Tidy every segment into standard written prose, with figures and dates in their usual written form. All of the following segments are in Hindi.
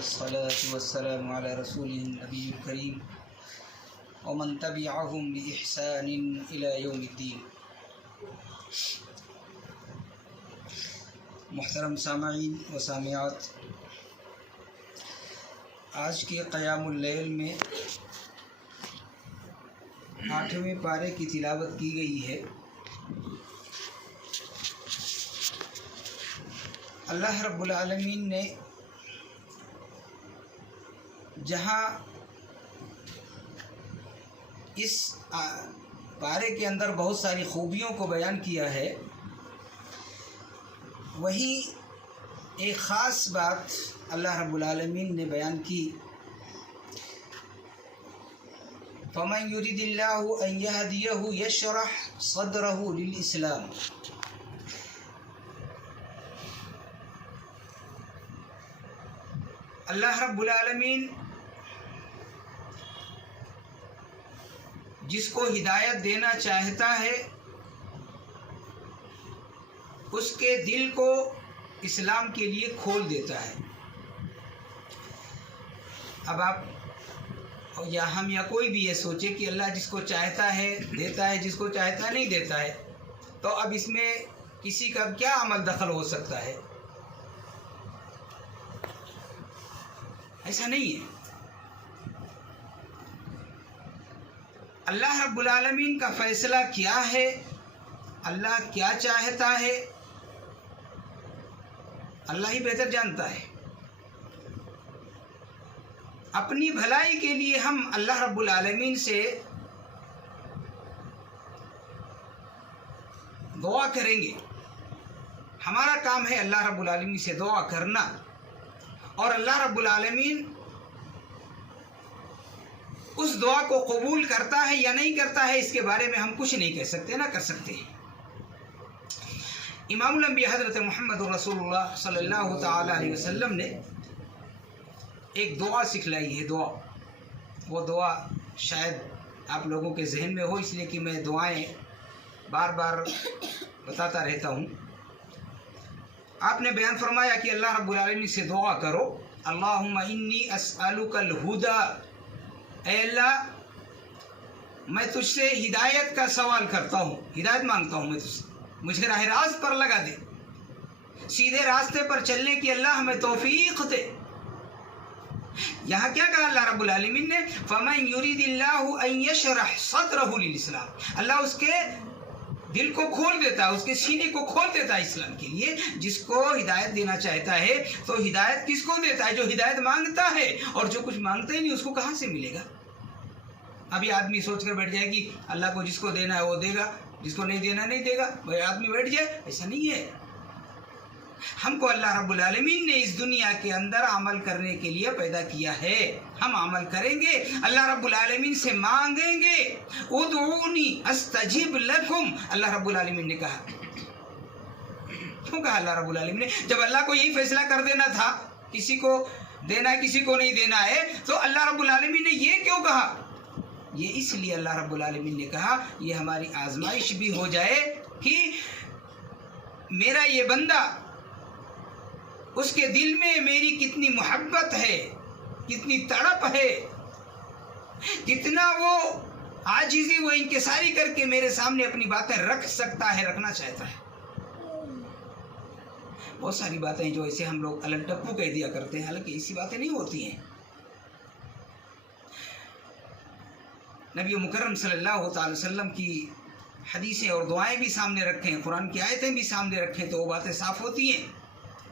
वस्सलातु वस्सलामु अला रसूलिहिन नबिय्यिल करीम व मन तबिअहुम बि इहसानिन इला यौमिद्दीन। मुहतरम सामईन व सामियात, आज के क़यामुल लैल में 8वें पारे की तिलावत की गई है। अल्लाह रब्बुल आलमीन ने जहाँ इस पारे के अंदर बहुत सारी खूबियों को बयान किया है, वहीं एक ख़ास बात अल्लाह रब्बुल आलमीन ने बयान की। फ़मन युरिदिल्लाहु अन यहदियहु यशरह सदरहु लिल इस्लाम। अल्लाह रब्बुल आलमीन जिसको हिदायत देना चाहता है उसके दिल को इस्लाम के लिए खोल देता है। अब आप या हम या कोई भी ये सोचे कि अल्लाह जिसको चाहता है देता है, जिसको चाहता है नहीं देता है, तो अब इसमें किसी का क्या अमल दखल हो सकता है? ऐसा नहीं है। अल्लाह रब्बुल आलमीन का फैसला क्या है, अल्लाह क्या चाहता है, अल्लाह ही बेहतर जानता है। अपनी भलाई के लिए हम अल्लाह रब्बुल आलमीन से दुआ करेंगे। हमारा काम है अल्लाह रब्बुल आलमीन से दुआ करना, और अल्लाह रब्बुल आलमीन उस दुआ को कबूल करता है या नहीं करता है, इसके बारे में हम कुछ नहीं कह सकते, ना कर सकते। इमामुल अंबिया हज़रत मुहम्मद रसूलुल्लाह सल्लल्लाहु ताला अलैहि वसल्लम ने एक दुआ सिखलाई है। वो दुआ शायद आप लोगों के जहन में हो, इसलिए कि मैं दुआएं बार बार बताता रहता हूँ। आपने बयान फरमाया कि अल्लाह रब्बुल आलमीन से दुआ करो, अल्लाहुम्मा इन्नी अस्अलुकल हुदा, ऐ अल्लाह मैं तुझसे हिदायत का सवाल करता हूँ, हिदायत मांगता हूँ मैं तुझसे, मुझे राह रास्त पर लगा दे, सीधे रास्ते पर चलने की अल्लाह हमें तौफीक दे। यहाँ क्या कहा अल्लाह रब्बुल आलमीन ने? फमन युरिदिल्लाहु अन यशरह सदरहु लिल इस्लाम। अल्लाह उसके दिल को खोल देता है, उसके सीने को खोल देता है इस्लाम के लिए। जिसको हिदायत देना चाहता है तो हिदायत किसको देता है? जो हिदायत मांगता है, और जो कुछ मांगता ही नहीं उसको कहाँ से मिलेगा? अभी आदमी सोच कर बैठ जाए कि अल्लाह को जिसको देना है वो देगा, जिसको नहीं देना नहीं देगा, भाई आदमी बैठ जाए। ऐसा नहीं है। हमको अल्लाह रब्बुल आलमीन ने इस दुनिया के अंदर अमल करने के लिए पैदा किया है। हम अमल करेंगे, अल्लाह रब्बुल आलमीन से मांगेंगे। उदऊनी अस्तजिब लकुम, अल्लाह रब्बुल आलमीन ने कहा। क्यों कहा अल्लाह रब्बुल आलमीन ने? जब अल्लाह को यही फैसला कर देना था, किसी को देना है किसी को नहीं देना है, तो अल्लाह रब्बुल आलमीन ने ये क्यों कहा? ये इसलिए अल्लाह रब्बुल आलमीन ने कहा, ये हमारी आजमाइश भी हो जाए कि मेरा ये बंदा, उसके दिल में मेरी कितनी मोहब्बत है, कितनी तड़प है, कितना वो आजिज़ी, वो इंकिसारी करके मेरे सामने अपनी बातें रख सकता है, रखना चाहता है। बहुत सारी बातें जो ऐसे हम लोग अलग टप्पू कह दिया करते हैं, हालांकि ऐसी बातें नहीं होती हैं। नबी मुकर्रम सल्लल्लाहु अलैहि वसल्लम की हदीसें और दुआएं भी सामने रखें, कुरान की आयतें भी सामने रखें, तो वो बातें साफ़ होती हैं।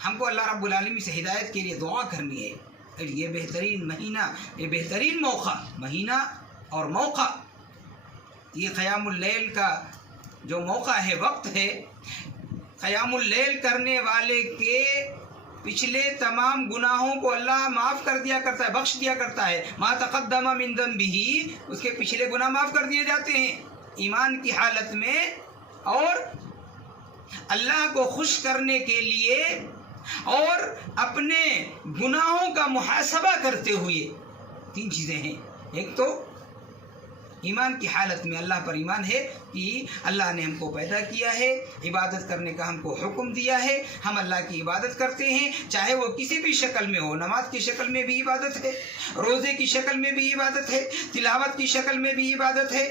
हमको अल्लाह रब्बुल आलमीन से हिदायत के लिए दुआ करनी है। और ये बेहतरीन महीना, ये बेहतरीन महीना और मौका, ये क़यामुल लैल का जो मौका है, वक्त है, क़यामुल लैल करने वाले के पिछले तमाम गुनाहों को अल्लाह माफ़ कर दिया करता है, बख्श दिया करता है। मा तक़द्दम मिन ज़ंबिही, उसके पिछले गुनाह माफ़ कर दिए जाते हैं ईमान की हालत में। और अल्लाह को खुश करने के लिए और अपने गुनाहों का मुहासबा करते हुए 3 चीज़ें हैं। एक तो ईमान की हालत में अल्लाह पर ईमान है कि अल्लाह ने हमको पैदा किया है, इबादत करने का हमको हुक्म दिया है, हम अल्लाह की इबादत करते हैं, चाहे वो किसी भी शक्ल में हो। नमाज की शक्ल में भी इबादत है, रोज़े की शक्ल में भी इबादत है, तिलावत की शक्ल में भी इबादत है,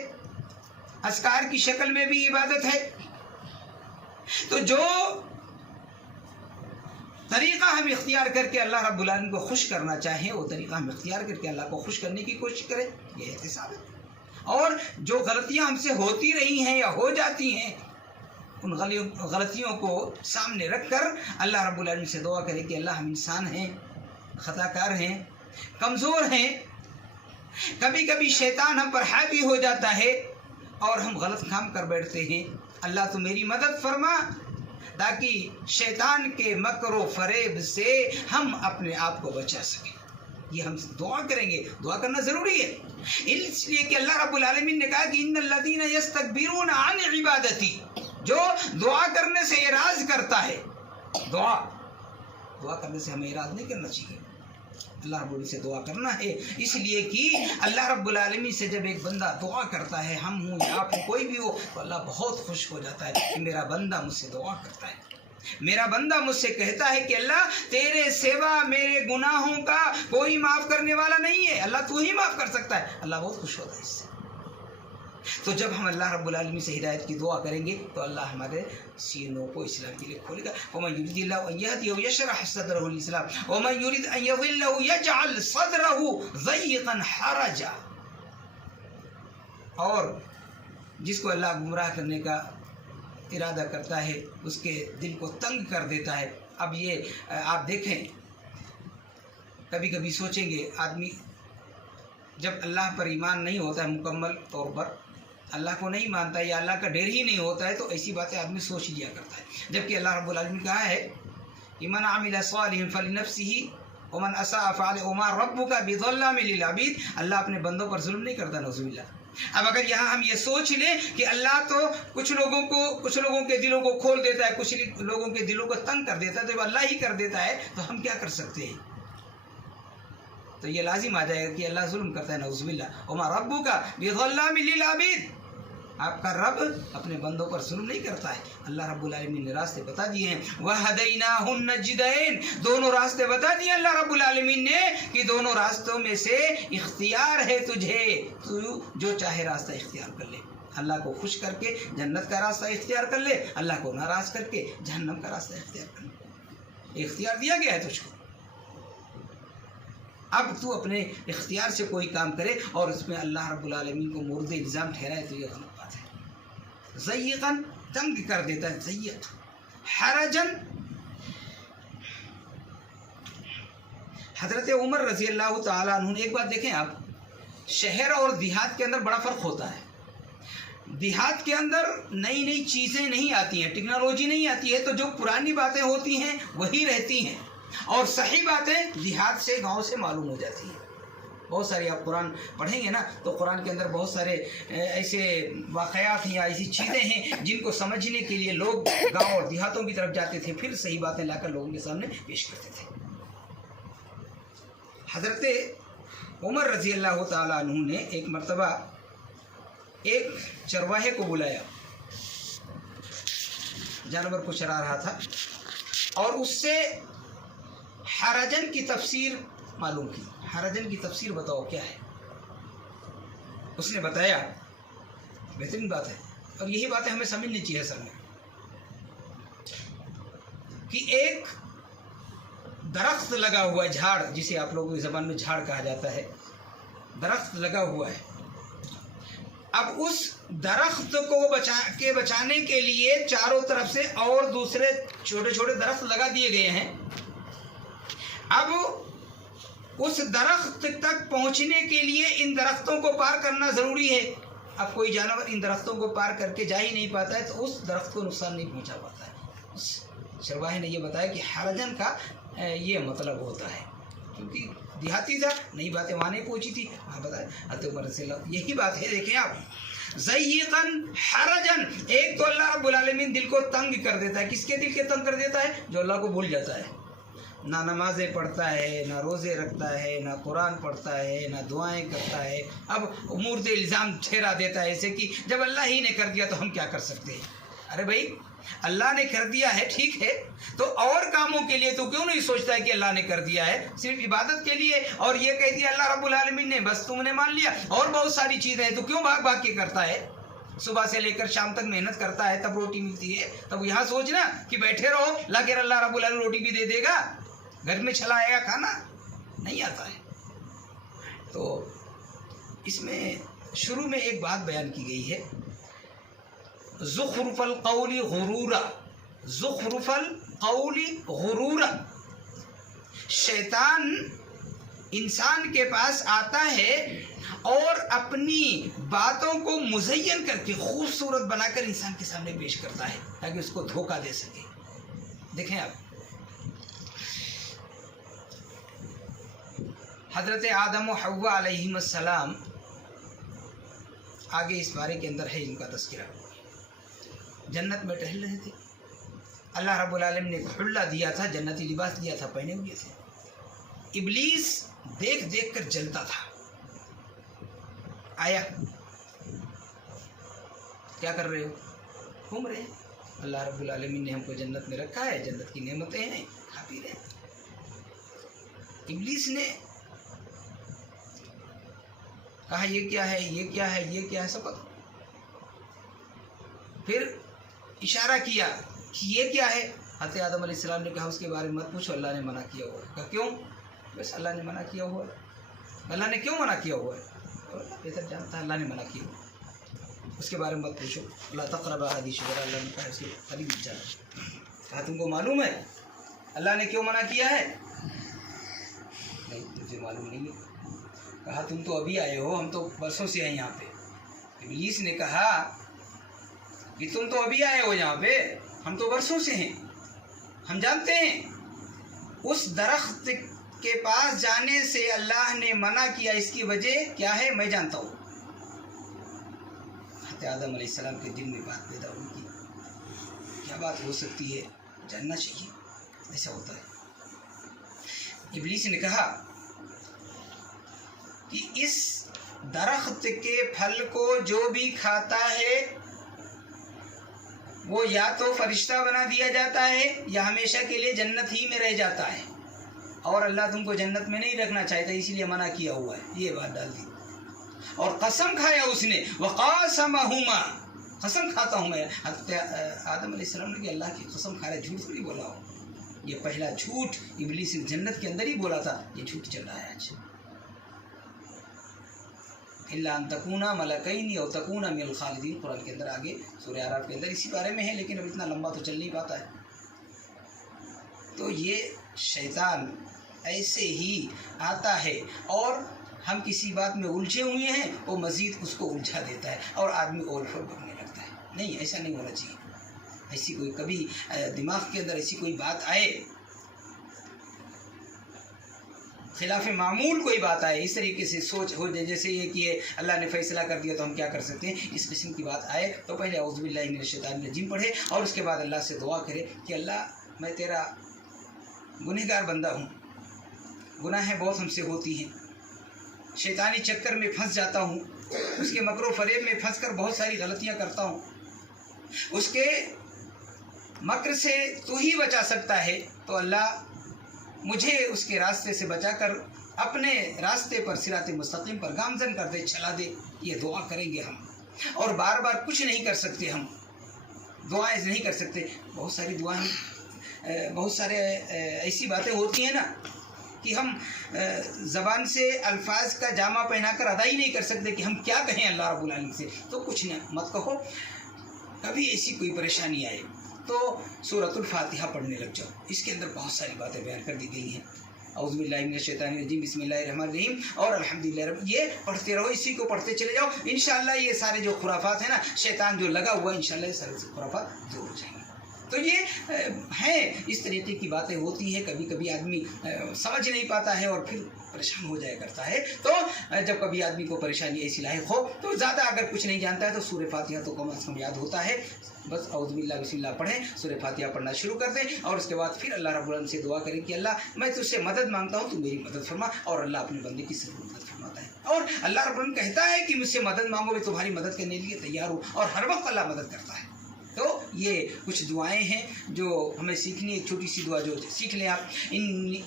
अस्कार की शक्ल में भी इबादत है। तो जो तरीक़ा हम इख्तियार करके अल्लाह रब्बुल आलमीन को खुश करना चाहें, वो तरीक़ा हम इख्तियार करके अल्लाह को खुश करने की कोशिश करें, ये एहतिसाब है। और जो गलतियां हमसे होती रही हैं या हो जाती हैं, उन गलतियों को सामने रखकर अल्लाह रब्बुल आलमीन से दुआ करें कि अल्लाह हम इंसान हैं, ख़ताकार हैं, कमज़ोर हैं, कभी कभी शैतान हम पर हावी हो जाता है और हम गलत काम कर बैठते हैं। अल्लाह तो मेरी मदद फरमा ताकि शैतान के मकर फरेब से हम अपने आप को बचा सकें। ये हम दुआ करेंगे, दुआ करना ज़रूरी है, इसलिए कि अल्लाह रब्बुल आलमीन ने कहा कि इन्नल्लज़ीना यस्तकबिरून अन इबादती, जो दुआ करने से एराज़ करता है, दुआ करने से हमें एराज़ नहीं करना चाहिए, अल्लाह रब्बुल से दुआ करना है। इसलिए कि अल्लाह रब्बुल आलमीन से जब एक बंदा दुआ करता है, हम हूँ या आप कोई भी हो, तो अल्लाह बहुत खुश हो जाता है कि मेरा बंदा मुझसे दुआ करता है, मेरा बंदा मुझसे कहता है कि अल्लाह तेरे सिवा मेरे गुनाहों का कोई माफ़ करने वाला नहीं है, अल्लाह तू ही माफ़ कर सकता है। अल्लाह बहुत खुश होता है इससे। तो जब हम अल्लाह रब्बुल आलमीन से हिदायत की दुआ करेंगे तो अल्लाह हमारे सीनों को इस्लाम के लिए खोलेगा। वमन युरिदिल्लाहु अन यहदियहु यशरह सदरहु लिल-इस्लाम वमन युरिद अन युज़िल्लहु यजअल सदरहु ज़य्यक़न हरजा। और जिसको अल्लाह गुमराह करने का इरादा करता है उसके दिल को तंग कर देता है। अब ये आप देखें, कभी कभी सोचेंगे आदमी जब अल्लाह पर ईमान नहीं होता है, मुकम्मल तौर पर अल्लाह को नहीं मानता या अल्लाह का डर ही नहीं होता है, तो ऐसी बातें आदमी सोच लिया करता है। जबकि अल्लाह रब्बुल आलमीन कहा है मन आमिला सालिहन फलिनफ्सिही वमन असाअ फअलैहा रब्बुका बिज़ल्लामिल लिल अबीद। अल्लाह अपने बंदों पर जुल्म नहीं करता, नौज़ुबिल्लाह। अब अगर यहाँ हम ये सोच लें कि अल्लाह तो कुछ लोगों के दिलों को खोल देता है, कुछ लोगों के दिलों को तंग कर देता है, तो अल्लाह ही कर देता है, तो हम क्या कर सकते हैं? तो ये लाजिम आ जाएगा कि अल्लाह जुल्म करता है, नौज़ुबिल्लाह। वमा रब्बुका बिज़ल्लामिल लिल अबीद, आपका रब अपने बंदों पर जुल्म नहीं करता है। अल्लाह रब्बुल आलमीन ने रास्ते बता दिए हैं, वहदैनाहुन नजदैन, दोनों रास्ते बता दिए अल्लाह रब्बुल आलमीन ने कि दोनों रास्तों में से इख्तियार है तुझे, तू जो चाहे रास्ता इख्तियार कर ले। अल्लाह को खुश करके जन्नत का रास्ता इख्तियार कर ले, अल्लाह को नाराज़ करके जहन्नम का रास्ता इख्तियार कर ले। इख्तियार दिया गया है तुझको, अब तू अपने इख्तियार से कोई काम करे और उसमें अल्लाह रब्बुल आलमीन को मुर्द इल्ज़ाम ठहराए तो ये गलत बात है। ज़य्यक़न तंग कर देता है, ज़य्यक़, हरजन। हज़रत उमर रज़ी अल्लाह ताला अन्हु ने, एक बात देखें आप, शहर और देहात के अंदर बड़ा फ़र्क होता है। देहात के अंदर नई नई चीज़ें नहीं आती हैं, टेक्नोलॉजी नहीं आती है, तो जो पुरानी बातें होती हैं वही रहती हैं और सही बातें देहात से, गांव से मालूम हो जाती हैं। बहुत सारी आप कुरान पढ़ेंगे ना तो कुरान के अंदर बहुत सारे ऐसे वाक़यात हैं या ऐसी चीज़ें हैं जिनको समझने के लिए लोग गांव और देहातों की तरफ जाते थे, फिर सही बातें लाकर लोगों के सामने पेश करते थे। हज़रत उमर रज़ी अल्लाह ताला अन्हु ने एक मरतबा एक चरवाहे को बुलाया, जानवर को चरा रहा था, और उससे हरजन की तफसीर मालूम की। हरजन की तफसीर बताओ क्या है? उसने बताया, बेहतरीन बात है और यही बातें हमें समझनी चाहिए असल में, कि एक दरख्त लगा हुआ है, झाड़, जिसे आप लोगों की ज़बान में झाड़ कहा जाता है, दरख्त लगा हुआ है। अब उस दरख्त को बचाने के लिए चारों तरफ से और दूसरे छोटे छोटे दरख्त लगा दिए गए हैं। अब उस दरख्त तक पहुंचने के लिए इन दरख्तों को पार करना ज़रूरी है। अब कोई जानवर इन दरख्तों को पार करके जा ही नहीं पाता है तो उस दरख्त को नुकसान नहीं पहुंचा पाता है। उस चरवाहे ने यह बताया कि हरजन का ये मतलब होता है, क्योंकि देहाती था, नई बातें वहाँ नहीं पहुँची थी, वहाँ बताया। यही बात है, देखें आप, ज़य्यक़न हरजन, एक तो अल्लाह रब्बुल आलमीन दिल को तंग कर देता है। किसके दिल के तंग कर देता है? जो अल्लाह को भूल जाता है। ना नमाज़ें पढ़ता है, ना रोज़े रखता है, ना कुरान पढ़ता है, ना दुआएं करता है। अब उमूर से इल्ज़ाम ठहरा देता है ऐसे कि जब अल्लाह ही ने कर दिया तो हम क्या कर सकते हैं। अरे भाई, अल्लाह ने कर दिया है, ठीक है, तो और कामों के लिए तो क्यों नहीं सोचता है कि अल्लाह ने कर दिया है, सिर्फ इबादत के लिए और ये कह दिया अल्लाह रब्बुल आलमीन ने, बस तुमने मान लिया। और बहुत सारी चीज़ें हैं तो क्यों भाग भाग के करता है, सुबह से लेकर शाम तक मेहनत करता है तब रोटी मिलती है। तब यहाँ सोचना कि बैठे रहो, लाकर अल्लाह रब्बुल आलमीन रोटी भी दे देगा, घर में चला आएगा खाना, नहीं आता है। तो इसमें शुरू में एक बात बयान की गई है, ज़ुख़रुफ़ल क़ौली गुरूरा, ज़ुख़रुफ़ल क़ौली गुरूरा। शैतान इंसान के पास आता है और अपनी बातों को मुज़य्यन करके खूबसूरत बनाकर इंसान के सामने पेश करता है ताकि उसको धोखा दे सके। देखें आप, हज़रत आदम व हव्वा अलैहिमुस्सलाम, आगे इस बारे के अंदर है इनका तज़किरा। जन्नत में टहल रहे थे, अल्लाह रब्बुल आलमीन ने हुल्ला दिया था, जन्नती लिबास दिया था, पहने हुए थे। इब्लीस देख देख कर जलता था, आया, क्या कर रहे हो, घूम रहे हैं, अल्लाह रब्बुल आलमीन ने हमको जन्नत में रखा है, जन्नत की नेमतें हैं, खा पी रहे हैं। इब्लीस ने कहा ये क्या है, ये क्या है, ये क्या है, सब पता। फिर इशारा किया कि ये क्या है। हज़रत आदम अलैहिस्सलाम ने कहा उसके बारे में मत पूछो, अल्लाह ने मना किया हुआ है। कहा क्यों? बस अल्लाह ने मना किया हुआ है। अल्लाह ने क्यों मना किया हुआ है? बेहतर जानता है, अल्लाह ने मना किया हुआ, उसके बारे में मत पूछो। ला तक़रबा हादिहि शजरा, अल्लाह ने कहा उसके करीब मत जाना। कहा तुमको मालूम है अल्लाह ने क्यों मना किया है? नहीं, मुझे मालूम नहीं है। कहा तुम तो अभी आए हो, हम तो बरसों से हैं यहाँ पे। इब्लीस ने कहा कि तुम तो अभी आए हो यहाँ पे, हम तो बरसों से हैं, हम जानते हैं। उस दरख्त के पास जाने से अल्लाह ने मना किया, इसकी वजह क्या है मैं जानता हूँ। हज़रत आदम अलैहिस्सलाम के दिल में बात पैदा हुई कि क्या बात हो सकती है, जानना चाहिए, ऐसा होता है। इब्लीस ने कहा कि इस दरख्त के फल को जो भी खाता है वो या तो फरिश्ता बना दिया जाता है या हमेशा के लिए जन्नत ही में रह जाता है, और अल्लाह तुमको जन्नत में नहीं रखना चाहता, इसलिए मना किया हुआ है। ये बात डाल दी और कसम खाया उसने, वक़ासमहुमा, कसम खाता हूँ मैं। आदम अलैहिस्सलाम ने कि अल्लाह की कसम खा रहे, झूठ थोड़ी बोला हो। ये पहला झूठ इब्लीस ने जन्नत के अंदर ही बोला था, ये झूठ चल रहा है आज। इल्ला अन तकूना मलकैनी औ तकूना मिनल खालिदीन, कुरान के अंदर आगे सूरह आराफ के अंदर इसी बारे में है, लेकिन अब इतना लंबा तो चल नहीं पाता है। तो ये शैतान ऐसे ही आता है और हम किसी बात में उलझे हुए हैं, वो मज़ीद उसको उलझा देता है और आदमी और फिर भगने लगता है। नहीं, ऐसा नहीं होना चाहिए। ऐसी कोई कभी दिमाग के अंदर ऐसी कोई बात आए, खिलाफ मामूल कोई बात आए, इस तरीके से सोच हो जाए जैसे ये कि अल्लाह ने फैसला कर दिया तो हम क्या कर सकते हैं, इस किस्म की बात आए तो पहले औज़ु बिल्लाहि मिनश शैतानिर रजीम पढ़े और उसके बाद अल्लाह से दुआ करे कि अल्लाह मैं तेरा गुनहगार बंदा हूँ, गुनाहें बहुत हमसे होती हैं, शैतानी चक्कर में फंस जाता हूँ, उसके मकरो फरेब में फंस कर बहुत सारी गलतियाँ करता हूँ, उसके मक्र से तू ही बचा सकता है। तो अल्लाह मुझे उसके रास्ते से बचाकर अपने रास्ते पर सिराते मुस्तकीम पर गामजन कर दे, चला दे। ये दुआ करेंगे हम, और बार बार कुछ नहीं कर सकते, हम दुआएं नहीं कर सकते। बहुत सारी दुआएं, बहुत सारे ऐसी बातें होती हैं ना कि हम ज़बान से अल्फाज का जामा पहनाकर अदा ही नहीं कर सकते कि हम क्या कहें अल्लाह रब्बुल आलमीन से। तो कुछ न मत कहो, कभी ऐसी कोई परेशानी आए तो सूरतुल फातिहा पढ़ने लग जाओ, इसके अंदर बहुत सारी बातें बयान कर दी गई हैं। औज़ु बिल्लाहि मिनश शैतानिर रजीम, बिस्मिल्लाहिर रहमानिर रहीम और अल्हम्दुलिल्लाह रब्बिल, ये पढ़ते रहो, इसी को पढ़ते चले जाओ। इंशाअल्लाह ये सारे जो खुराफात हैं ना, शैतान जो लगा हुआ है, इंशाअल्लाह ये सारे खुराफात दूर हो जाएंगे। तो ये है, इस तरीके की बातें होती हैं। कभी कभी आदमी समझ नहीं पाता है और फिर परेशान हो जाया करता है। तो जब कभी आदमी को परेशानी ऐसी लायक हो तो ज़्यादा अगर कुछ नहीं जानता है तो सूरह फातिहा तो कम से कम याद होता है। बस औज़ु बिल्लाहि बिस्मिल्लाह पढ़ें, सूरह फातिहा पढ़ना शुरू कर दें और उसके बाद फिर अल्लाह रब्बुल इज़्ज़त से दुआ करें कि अल्लाह मैं तुझसे मदद मांगता हूँ, तू मेरी मदद फरमा। और अल्लाह अपने बंदे की सिर्फ मदद फरमाता है। और अल्लाह रब्बुल इज़्ज़त कहता है कि मुझसे मदद मांगो, मैं तुम्हारी मदद करने के लिए तैयार हूँ। और हर वक्त अल्लाह मदद करता है। तो ये कुछ दुआएं हैं जो हमें सीखनी है। एक छोटी सी दुआ जो सीख लें आप,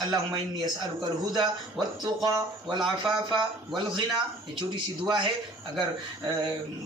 अल्लाहुम्मा इन्नी अस्अलुकल हुदा वत्तुका वल आफाफा वल गिना। ये छोटी सी दुआ है, अगर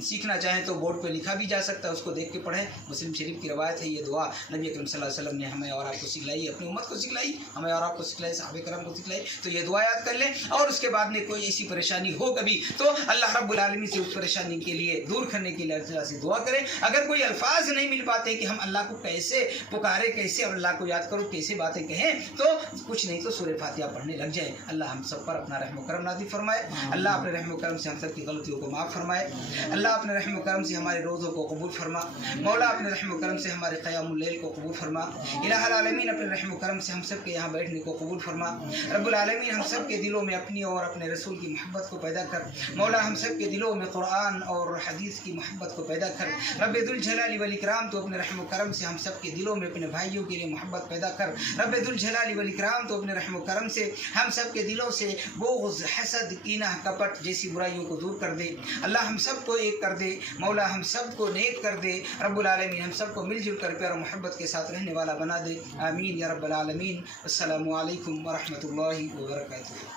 सीखना चाहें तो बोर्ड पे लिखा भी जा सकता है, उसको देख के पढ़ें। मुस्लिम शरीफ की रवायत है, ये दुआ नबी अकरम सल्लल्लाहु अलैहि वसल्लम ने हमें और आपको सिखलाई, अपनी उम्मत को सिखलाई, हमें और आपको सिखलाई, सहाबे करम को सिखलाई। तो ये दुआ याद कर लें और उसके बाद में कोई ऐसी परेशानी हो कभी तो अल्लाह रब्बुल आलमीन से उस परेशानी के लिए दूर करने के लिए अल्लाह से दुआ करें। अगर कोई अल्फाज नहीं मिल पाते कि हम अल्लाह को कैसे पुकारे, कैसे अल्लाह को याद करो, कैसे बातें कहें, तो कुछ नहीं तो सूरह फातिहा पढ़ने लग जाए। अल्लाह हम सब पर अपना रहम करम नाज़िल फरमाए। अल्लाह अपने रहम करम से हम सब की गलतियों को माफ़ फरमाए। अल्लाह अपने रहम करम से हमारे रोज़ों को कबूल फरमा। मौला अपने रहम करम से हमारे क़यामुल लैल को कबूल फरमा। इलाहुल आलमीन अपने रहम करम से हम सब के यहाँ बैठने को कबूल फरमा। रब्बुल आलमीन हम सब के दिलों में अपनी और अपने रसूल की मोहब्बत को पैदा कर। मौला हम सब के दिलों में कुरान और हदीस की मोहब्बत को पैदा कर। रब्बुल जलाली वल इकराम तो अपने रहम करम से हम सब के दिलों में अपने भाइयों के लिए मोहब्बत पैदा कर। रब्बुल जलाली वल इकराम तो अपने रहम करम से हम सब के दिलों से बुग़्ज़, हसद, कीना, कपट जैसी बुराइयों को दूर कर दे। अल्लाह हम सब को एक कर दे। मौला हम सब को नेक कर दे। रब्बुल आलमीन हम सब को मिलजुल कर प्यार और मोहब्बत के साथ रहने वाला बना दे। आमीन या रब्बल आलमीन। अस्सलामु अलैकुम व रहमतुल्लाहि व बरकातुहू।